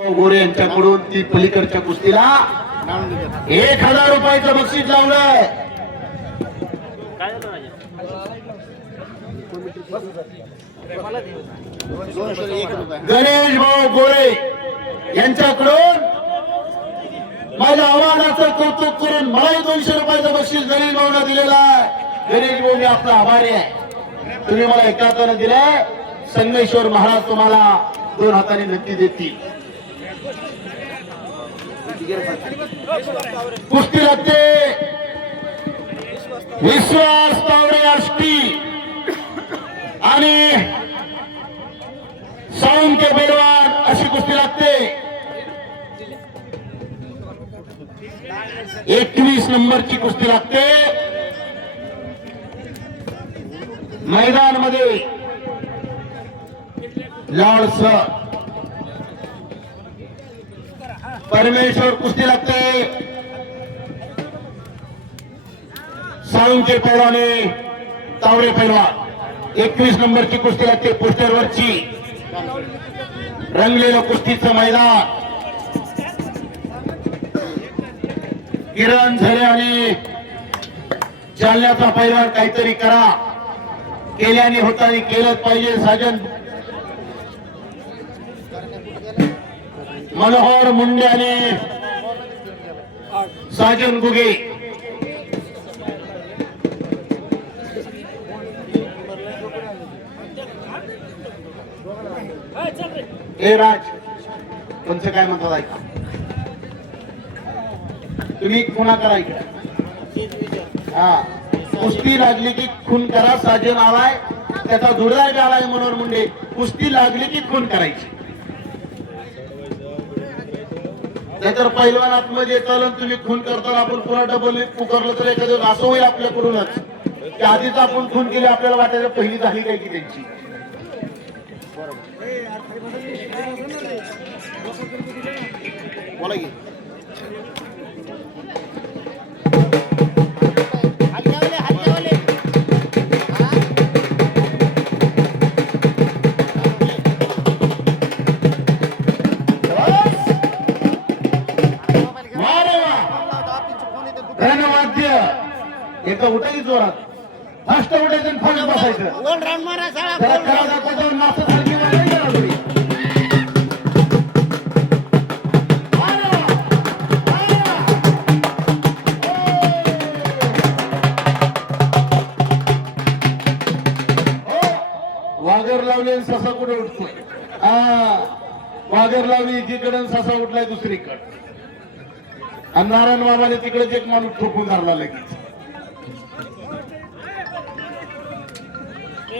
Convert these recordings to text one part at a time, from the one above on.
गोरे यांच्याकडून ती पलीकडच्या कुस्तीला 1000 रुपयाचं बक्षीस लावलंय. गणेश भाऊ गोरे यांच्याकडून माझ्या आव्हानाचं कौतुक करून मलाही 200 रुपयाचं बक्षीस गणेश भाऊला दिलेलं आहे. गणेश भाऊ मी आपला आभारी आहे. तुम्ही मला एकाहत्तर दिलंय. संगमेश्वर महाराज तुम्हाला 2 हाताने नक्की देतील. कुस्ती लागते विश्वास तावडे आष्टी आणि सावंत पैलवान अशी कुस्ती लागते. 21 नंबरची कुस्ती लागते. मैदान मध्ये लाडसर परमेश्वर कुस्ती लागते. सावंत पैलवान तावडे पैलवान 21 नंबरची कुस्ती लागते. पोस्टरवरची रंगलेलं कुस्तीचं मैदान. किरण झरे आणि जालन्याचा पैलवान काहीतरी करा. केल्याने होताना केलंच पाहिजे. साजन मनोहर मुंडे आणि साजन गुगे हे राज तुमचं काय म्हणतात ऐका. तुम्ही खुना करा इकडे. हा कुस्ती लागली की खून करा. साजन आलाय त्याचा जुडदार बी आलाय मनोहर मुंडे. कुस्ती लागली की खून करायची. नाहीतर पैलवान आतमध्ये चालून तुम्ही खून करताना आपण पुन्हा डबल पुकारलं तर एखादं असं होईल आपल्याकडूनच की आधीच आपण खून केली. आपल्याला वाटायचं पहिली झाली काय की त्यांची. बोला की एका उठायची जोरात फास्ट उठायचं आणि फास्ट बसायचं. जरा खरा दाखवायचं नाचासारखी वाटायची ना थोडी. वाघर लावले आणि ससा कुठे उठतोय. वाघर लावली एकीकडे आणि ससा उठलाय दुसरीकडे. आणि नारायण बाबाने तिकडेच एक माणूस ठोकून धरला लगेच.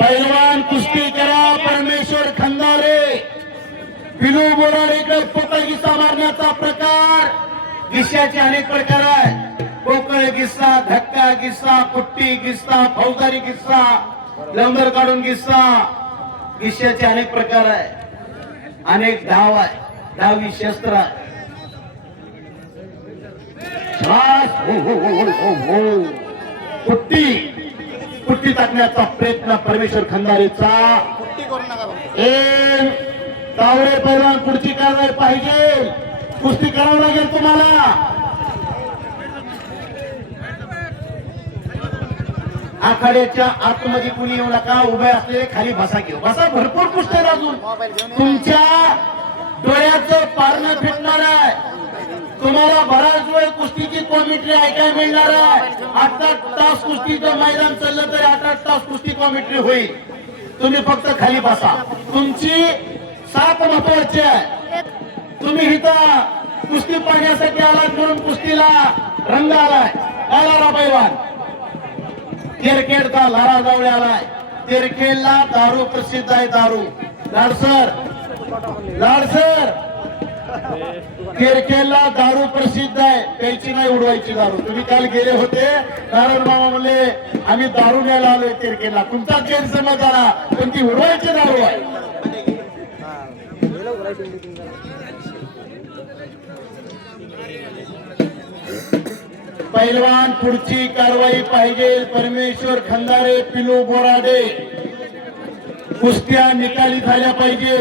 पैलवान कुस्ती करा. परमेश्वर खंदारे पिलू बोराडेकडे पोकळ गिस्सा मारण्याचा प्रकार. गिस्साचे अनेक प्रकार आहेत. पोकळ गिस्सा, धक्का गिस्सा, कुट्टी गिस्सा, फौजदारी गिस्सा, लंबर काढून गिस्सा. गिस्साचे अनेक प्रकार आहेत. अनेक डाव आहे. डावी शस्त्र आहे. कुट्टी कुट्टी टाकण्याचा प्रयत्न परमेश्वर खंदारेचा. तावडे पैलवान पुढची कारवाई पाहिजे. कुस्ती करावं लागेल तुम्हाला. आखाड्याच्या आतमध्ये कुणी येऊ नका. उभे असलेले खाली बसा घेऊ. बसा. भरपूर कुस्त्या अजून तुमच्या डोळ्याचं पारणं फिटणार आहे. तुम्हाला बराच वेळ कुस्तीची कॉमेंट्री ऐकायला मिळणार आहे. 8 तास कुस्तीचं मैदान चाललं तरी 8 तास कुस्ती कॉमेंट्री होईल. तुम्ही फक्त खाली बसा. तुमची साथ महत्वाची आहे. तुम्ही इथं कुस्ती पाहण्यासाठी आलात म्हणून कुस्तीला रंग आलाय. लारा पैलवान तिरखेडचा लारा जावळे आलाय. तिरखेडला दारू प्रसिद्ध आहे. दारू लाडसर लाडसर तिरखेडला दारू प्रसिद्ध आहे. प्यायची नाही, उडवायची दारू. तुम्ही काल गेले होते. नारायण बाबा म्हणले आम्ही दारू न्यायला आलोय तिरखेडला. तुमचा गैरसमज झाला. पण ती उडवायची दारू आहे. पैलवान पुढची कारवाई पाहिजे. परमेश्वर खंदारे पिलू बोराडे कुस्त्या निकाली झाल्या पाहिजे.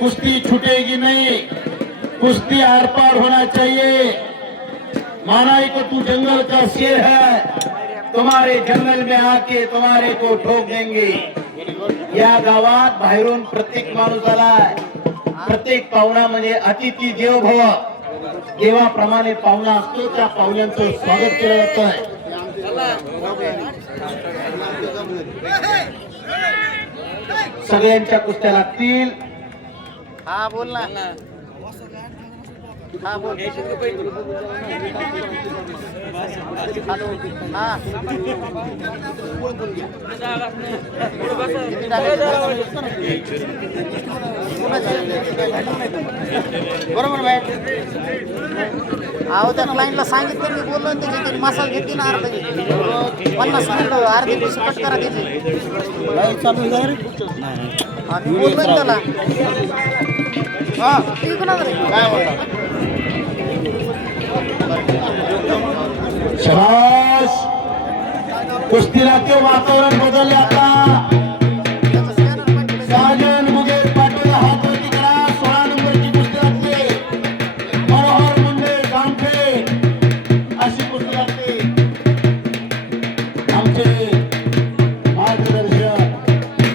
कुस्ती छुटेगी नहीं. कुश्ती आर पार होना चाहिए। माना है कि तू जंगल का शेर है, तुम्हारे जंगल में आके तुम्हारे को ठोक देंगे। या गावात बाहेरून प्रत्येक माणूस आलाय, प्रत्येक पाहुणा म्हणजे अतिथी देव भव, देवाप्रमाणे पाहुणा असतो, त्या पाहुण्यांचं स्वागत केलं जातंय। सगळ्यांच्या कुस्त्या लागतील। हा बोल ना, हा बोल। हॅलो, हा बरोबर बाहेर अहो त्या क्लायंटला सांगितलं मी बोललो ना त्याची तरी मसाला घेतली ना अर्धा 50 मिनिटं अर्धे पैसे कट करा त्याचे चालू आम्ही बोललो ना त्याला हा ठीक ना काय बोलता शाबाश कुस्तीला के वातावरण बदलले आता। साजन मुगेर पाटील हात वरती करा। 16 नंबरची कुस्ती लागते। मनोहर मुंडे जामखेड अशी कुस्ती लागते। आमचे मार्गदर्शक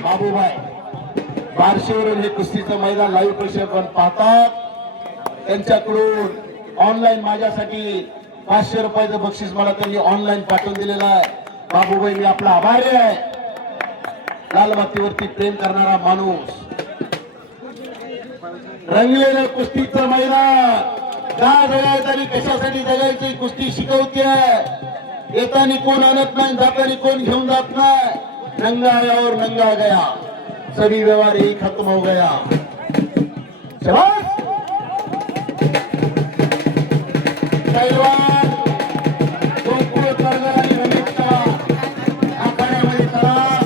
बाबूभाई बारशेवरून हे कुस्तीचं मैदान लाईव्ह प्रक्षेपण पाहतात। त्यांच्याकडून ऑनलाईन माझ्यासाठी 500 रुपयाचं बक्षीस मला त्यांनी ऑनलाईन पाठवून दिलेलं आहे। बाबूभाई मी आपला आभारी आहे। लाल मातीवरती प्रेम करणारा माणूस, रंगलेलं कुस्तीचं मैदान, का जगायचं आणि कशासाठी जगायची कुस्ती शिकवते। येतानी कोण आणत नाही, जातानी कोण घेऊन जात नाही। नंगा आया और नंगा गया, सभी व्यवहार ही खत्म हो गया। शाबाश पैलवान गोकुळ करगर आणि रमेशचा आखाड्यामध्ये तलाश।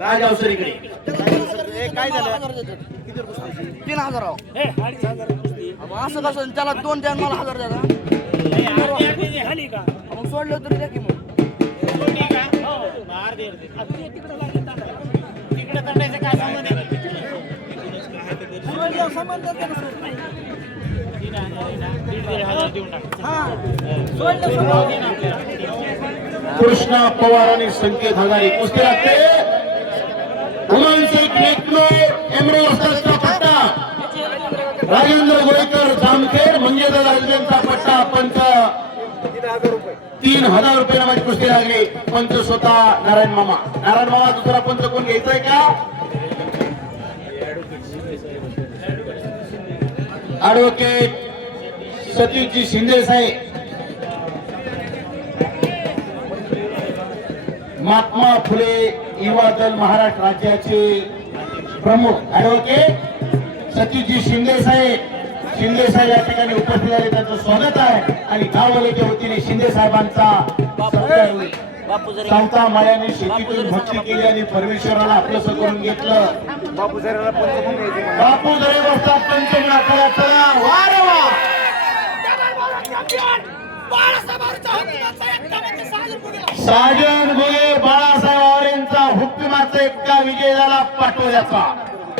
राजवसरीकडे काय झालं 3000 असं कसं त्याला 2 द्या मला 1000 द्या मग सोडलं तरी द्या की मग कृष्णा पवार आणि संकेत हजारे कुस्ती लागते। उमेश खेकलो एमरो वस्तादचा पट्टा, राजेंद्र गोळेकर जामखेड मंगेशदादा राजेंचा पट्टा। पंच 3000 रुपये नामाची कुस्ती लागली। पंच स्वतः नारायण मामा। नारायण मामा दुसरा पंच कोण घ्यायचंय का? ऍडव्होकेट सतीशजी शिंदे साहेब, महात्मा फुले युवा दल महाराष्ट्र राज्याचे प्रमुख ऍडव्होकेट सतीशजी शिंदे साहेब या ठिकाणी उपस्थित झाले, त्यांचं स्वागत आहे। आणि गाववाल्याच्या वतीने शिंदे साहेबांचा संता मायाने शेतीतून भक्ती केली आणि परमेश्वराला आपलंसं करून घेतलं। बापू झरे वस्ताद पंचमुळा करा चला वा रे वा। साजन भोये बाळासाहेब आवरेंचा हुकमाचा इतका विजय झाला पाटोल्याचा।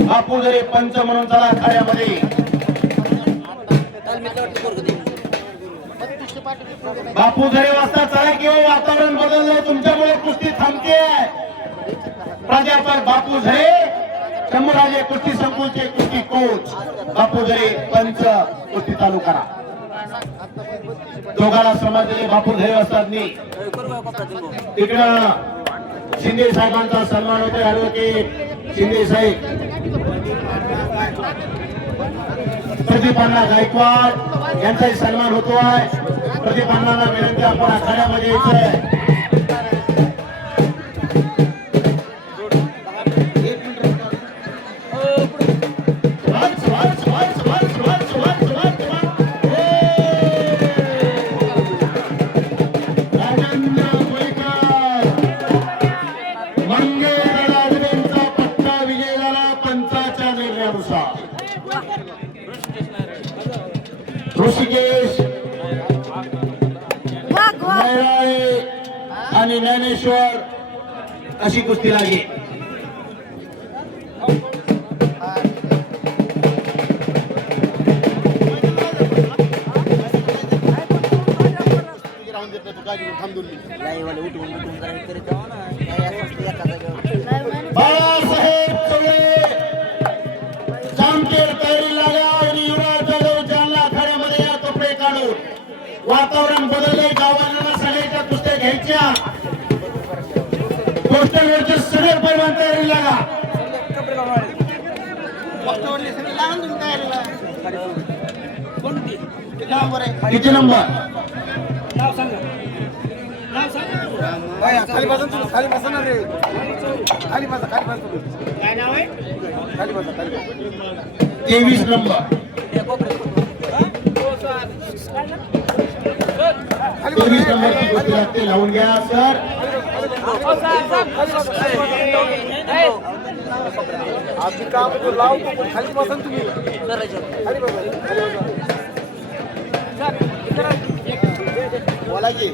बापू झरे पंच म्हणून चला आखाड्यामध्ये। बापू झरे वाजता चला किंवा वातावरण बदललंय तुमच्यामुळे कुस्ती थांबते। प्राध्यापक बापू झरे, शंभूराजे कुस्ती संकुलचे कुस्ती कोच बापू झरे पंच कुस्ती चालू करा। दोघांना सन्मान दिले बापू झरे वाजतानी। तिकडं शिंदे साहेबांचा सन्मान होतोय। ऍडव्होकेट शिंदे साहेब, प्रदीप अण्णा गायकवाड यांचाही सन्मान होतोय। प्रदीप अण्णांना विनंती आपण आखाड्यामध्ये यायचंय। ऋषिकेश आणि ज्ञानेश्वर अशी कुस्ती लागली। तू काय थांबून लाईव्हवाले उठवून जरा हे करीत जाऊ ना काही असं असतं एका जागेवर. बाळासाहेब चौरे जामखेड तयारी लागा आणि युवराज जाधव जालना आखाड्यामध्ये या कपडे काढून वातावरण बदलले. गावाला सगळ्याच्या कुस्त्या घ्यायच्या. पोस्टरवरचे सगळे पैलवान तयारी लागा. किती नंबर? खाली बसा खाली बसा ना रे खाली बसा खाली बसा काय नाव आहे? खाली बसा 23 नंबर. खाली 23 नंबरची कुस्ती लागते. लावून घ्या सर. आपली काम लावतो पण खाली बसा ना तुम्ही खाली बसा बोला की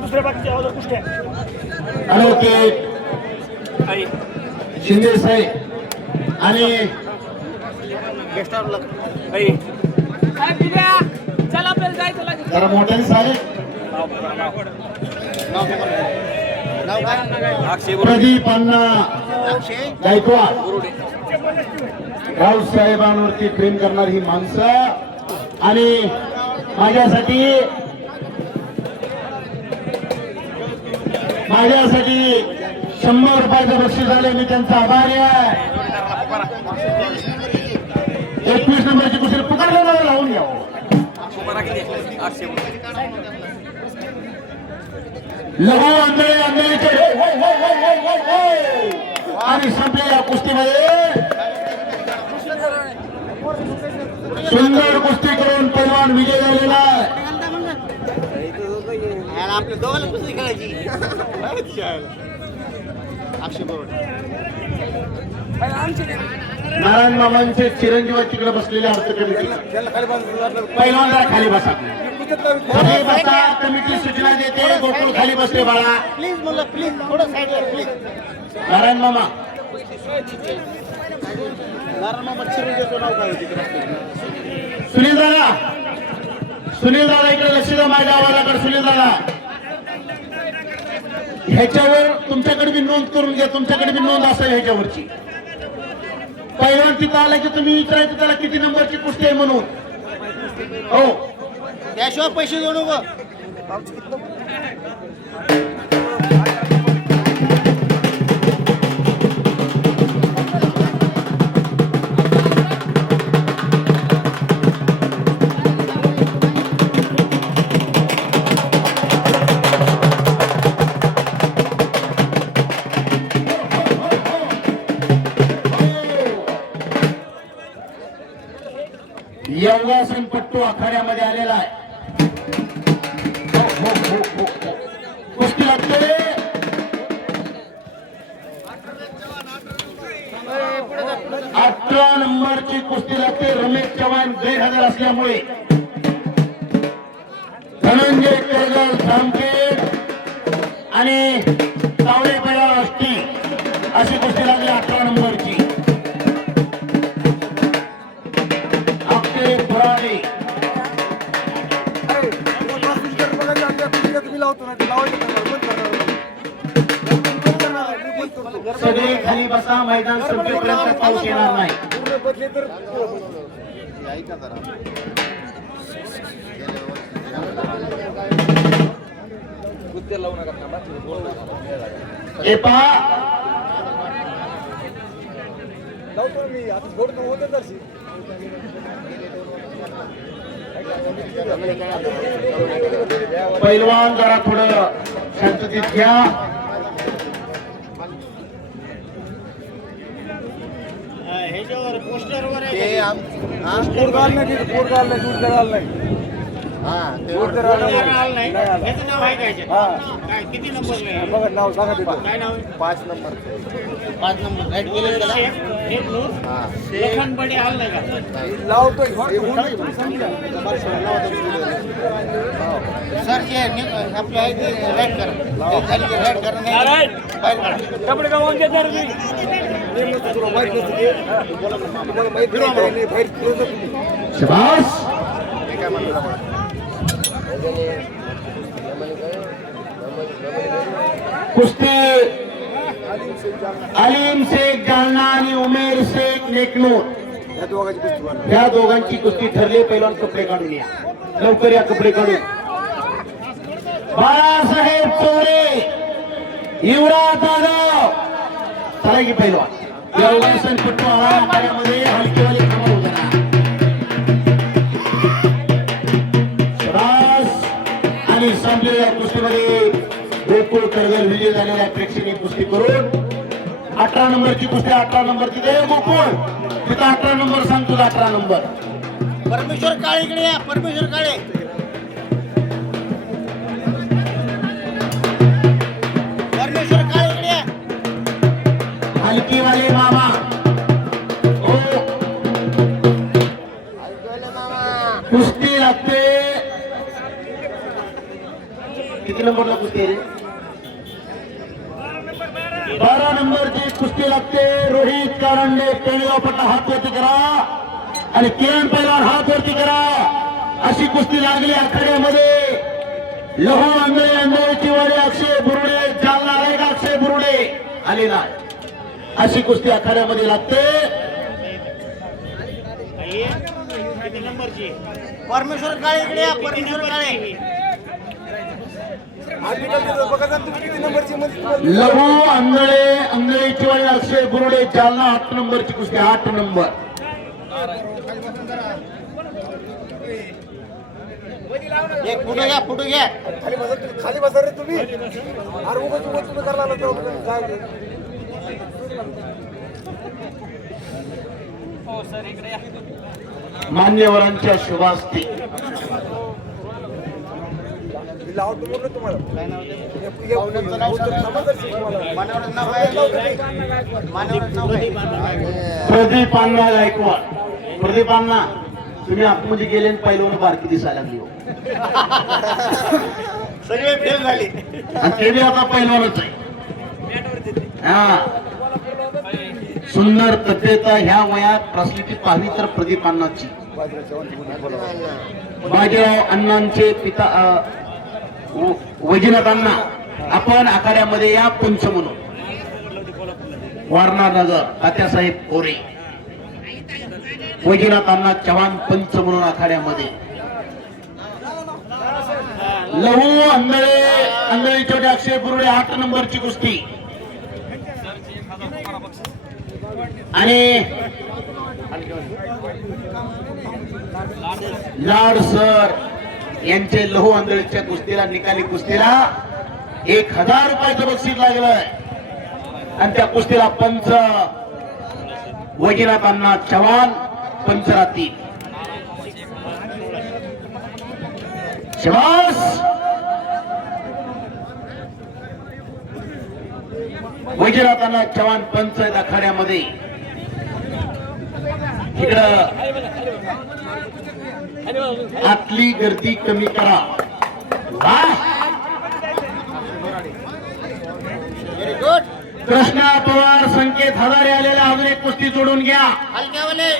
दुसऱ्या बाकीच्या कुस्त्या ॲडव्होकेट शिंदे साहेब आणि चला आपल्याला जायचं लागेल. जरा मोठ्याने साहेब प्रदीप अण्णा गायकवाड रावसाहेबांवरती प्रेम करणारी ही माणसं आणि माझ्यासाठी 100 रुपयाचं बक्षीस झाले. मी त्यांचा आभारी आहे. 21 नंबरची कुस्ती पुकारलेला लावून घ्या. लघु आंधळे आंधळीचे आणि संपलेल्या कुस्तीमध्ये सुंदर कुस्ती करून पैलवान विजय झालेला आहे. आपल्या दोघांना कुस्ती खेळायची. नारायण मामांचे चिरंजीव तिकडे बसलेले अर्थ कमिटी पैलवान जरा खाली बसा. खाली बसा. कमिटी सूचना देते. गोकुळ खाली बसले बाळा. प्लीज म्हणलं प्लीज थोडं साईडला प्लीज. नारायण मामा सुनील दादा इकडे लक्ष द्या. माझ्या आवाजाकडे सुनील दादा. ह्याच्यावर तुमच्याकडे बी नोंद करून घ्या. तुमच्याकडे बी नोंद असेल ह्याच्यावरची. पैलवान तिथं आला की तुम्ही विचारायचं त्याला किती नंबरची कुस्ती आहे म्हणून. हो त्याशिवाय पैसे देऊ नको. योगासन पट्टू आखाड्यामध्ये आलेला आहे. कुस्ती लागते. अठरा नंबरची कुस्ती लागते. रमेश चव्हाण गैरहजर असल्यामुळे धनंजय करगल जामखेड आणि तावडे पैलवान अष्टी अशी कुस्ती लागली 18 नंबरची. सगळे खाली बसा. मैदान संपेपर्यंत पाऊस येणार नाही. हे पहा पैलवान जरा थोडं शांततेत घ्या. ह्याच्यावर पोस्टरवर आहे. ह्याचं नाव आहे काय? काय किती नंबर? नाव सांगा तिथं काय नाव आहे? 5 नंबर 5 नंबर. लावतोय सर जे आपले आहे ते राईट करा ते झाली की राईट करा नाही बाहेर काढा. कपडे गावून घेत नाही तुला माहित नसते तुम्हाला माहित नाही बाहेर फिरत तुम्ही शाबास. कुस्ती अलीम शेख जालना आणि उमेर शेख नेकनूर या दोघांची गोष्टी बघा. या दोघांची कुस्ती ठरली. पहिलवान कपडे काढून या, लवकर या कपडे काढून. बाळासाहेब चोरे, युवराज जाधव, चला की पहिलवान या संपत्ती आखाड्यामध्ये हलकीवाली कमाल होता. श्वास आणि संपलेल्या कुस्तीमध्ये गोकुळ करगर विजय झालेल्या प्रेक्षणीय कुस्ती करून 18 नंबरची कुस्ती 18 नंबर तिथे गोकुळ तिथं 18 नंबर सांग तुझा 18 नंबर. परमेश्वर काळे इकडे या. परमेश्वर काळे परमेश्वर काळे इकडे या. हलकीवाले मामा हो कुस्ती लागते. किती नंबरला कुस्ती आहे रे? 12 नंबरची कुस्ती लागते. रोहित कारंडे पेणगाव पट्टा हात वरती करा आणि किरण पैलवान हात वरती करा. अशी कुस्ती लागली आखाड्यामध्ये. लहू आंधळे आंधळीची वाडी अक्षय बुरुडे जालना आहे का अक्षय बुरुडे आले ना. अशी कुस्ती आखाड्यामध्ये लागते. परमेश्वर काळे इकडे या. परमेश्वर काळे आर्टिकल बघा तुम्ही किती नंबरची मध्ये तुम्हाला लहू आंधळीची वाडी अक्षय बुरुडे जालना 8 नंबरची कुस्ती 8 नंबर. एक फुटो घ्या. फुटो घ्या. खाली बसा तुम्ही खाली बसा रे तुम्ही अरे उगाच तुम्ही करायला आला तर जाऊ दे. मान्यवरांच्या शुभास्ती मी लावतो बोललो तुम्हाला पाहुण्यांचं नाव सांगा. मानवराचं नाव काय? मानवराचं नाव काय? प्रदीप अण्णा गायकवाड. प्रदीप अण्णा तुम्ही आतमध्ये गेले आणि पहिलं बारकी दिसायला लागली हो. सगळे फेल झाले. आणि ते बी आता पहिलवानच आहे. हा सुंदर तब्यता ह्या वयात प्रसिद्धी पाहली तर प्रदीप अण्णाची. बाजीराव अण्णांचे पिता वैजनाथ अण्णा आपण आखाड्यामध्ये या पंच म्हणून. वारणा नगर तात्यासाहेब कोरे वैजनाथ अण्णा चव्हाण पंच म्हणून आखाड्यामध्ये. लहू आंधळे छोटे अक्षय बुरुडे 8 नंबरची कुस्ती आणि लाड सर यांचे लहू आंधळीच्या कुस्तीला निकाली कुस्तीला 1000 रुपयाचं बक्षीस लागलंय. आणि त्या कुस्तीला पंच वैजनाथ अण्णा चव्हाण पंचराती. शाबास. वैजनाथ अण्णा चव्हाण पंच आहेत आखाड्यामध्ये. इकडं आतली गर्दी कमी करा. Very good. कृष्णा पवार संकेत हजारे आलेल्या अजून एक कुस्ती जोडून घ्या. हलक्यावाले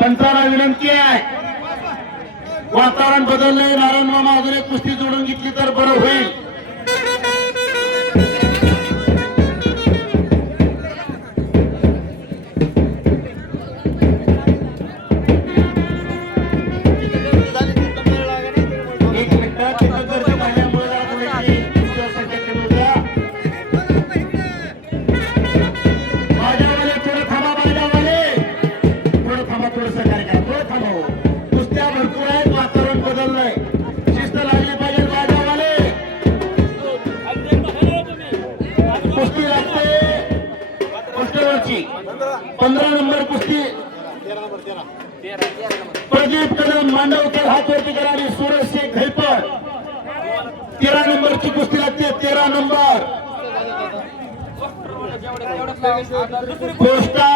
पंचाला विनंती आहे. वातावरण बदललंय. नारायण मामा अजून एक कुस्ती जोडून घेतली तर बरं होईल. एक मिनिटात तिथं गर्दी वाढल्यामुळे जरा थोडीशी तुमच्या संख्या कमी होत्या. बाजावाले थोडं थांबा. बाजावाले थोडं थांबा. थोडं सहकार्य करा. थोडं थांबा हो. कुस्त्या भरपूर आहेत. वातावरण बदललंय. शिस्त लागली पाहिजे. बाजावाले कुस्ती लागते पोस्टरवरची 15 नंबर कुस्ती. प्रदीप कदम मांडवकर हात वरती करा आणि सूरज शेख घैपर 13 नंबरची कुस्ती लागते. 13 नंबर पोस्टा